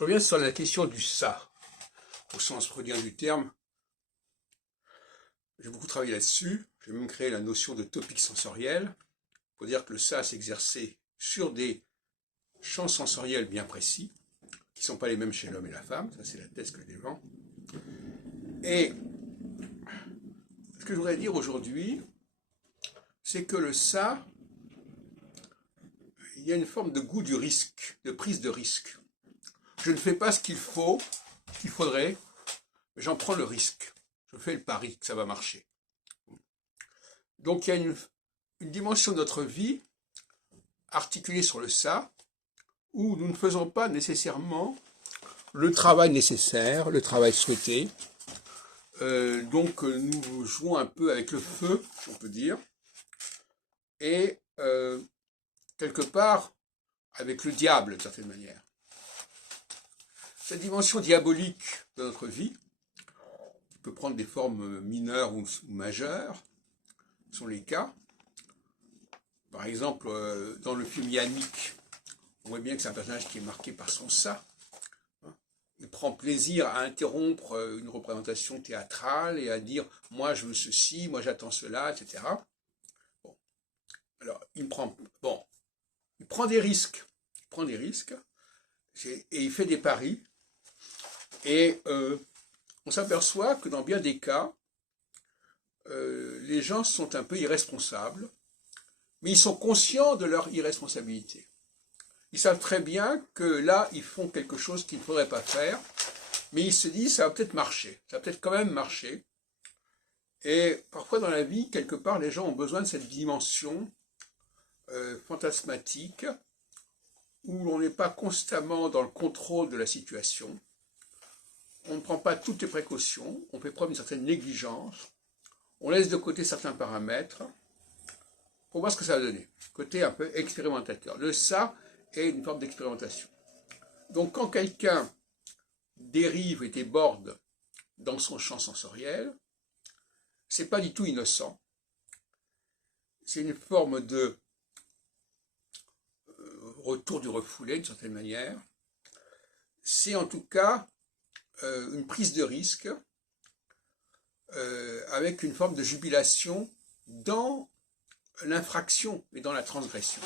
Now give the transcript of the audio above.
Je reviens sur la question du ça, au sens freudien du terme. J'ai beaucoup travaillé là-dessus. J'ai même créé la notion de topic sensoriel, pour dire que le ça s'exerçait sur des champs sensoriels bien précis, qui ne sont pas les mêmes chez l'homme et la femme, ça c'est la thèse que je défends. Et ce que je voudrais dire aujourd'hui, c'est que le ça, il y a une forme de goût du risque, de prise de risque. Je ne fais pas ce qu'il faudrait, mais j'en prends le risque. Je fais le pari que ça va marcher. Donc il y a une dimension de notre vie articulée sur le ça, où nous ne faisons pas nécessairement le travail nécessaire, le travail souhaité. Donc nous jouons un peu avec le feu, on peut dire, et quelque part avec le diable d'une certaine manière. Cette dimension diabolique de notre vie peut prendre des formes mineures ou majeures, ce sont les cas. Par exemple, dans le film Yannick, on voit bien que c'est un personnage qui est marqué par son ça. Il prend plaisir à interrompre une représentation théâtrale et à dire « moi je veux ceci, moi j'attends cela », etc. Bon. Alors, il prend des risques. Et il fait des paris. Et on s'aperçoit que dans bien des cas, les gens sont un peu irresponsables, mais ils sont conscients de leur irresponsabilité. Ils savent très bien que là, ils font quelque chose qu'il ne faudrait pas faire, mais ils se disent, ça va peut-être marcher, ça va peut-être quand même marcher. Et parfois dans la vie, quelque part, les gens ont besoin de cette dimension fantasmatique, où on n'est pas constamment dans le contrôle de la situation, on ne prend pas toutes les précautions, on fait preuve d'une certaine négligence, on laisse de côté certains paramètres, pour voir ce que ça va donner. Côté un peu expérimentateur. Le ça est une forme d'expérimentation. Donc quand quelqu'un dérive et déborde dans son champ sensoriel, c'est pas du tout innocent. C'est une forme de retour du refoulé d'une certaine manière. C'est en tout cas une prise de risque avec une forme de jubilation dans l'infraction et dans la transgression.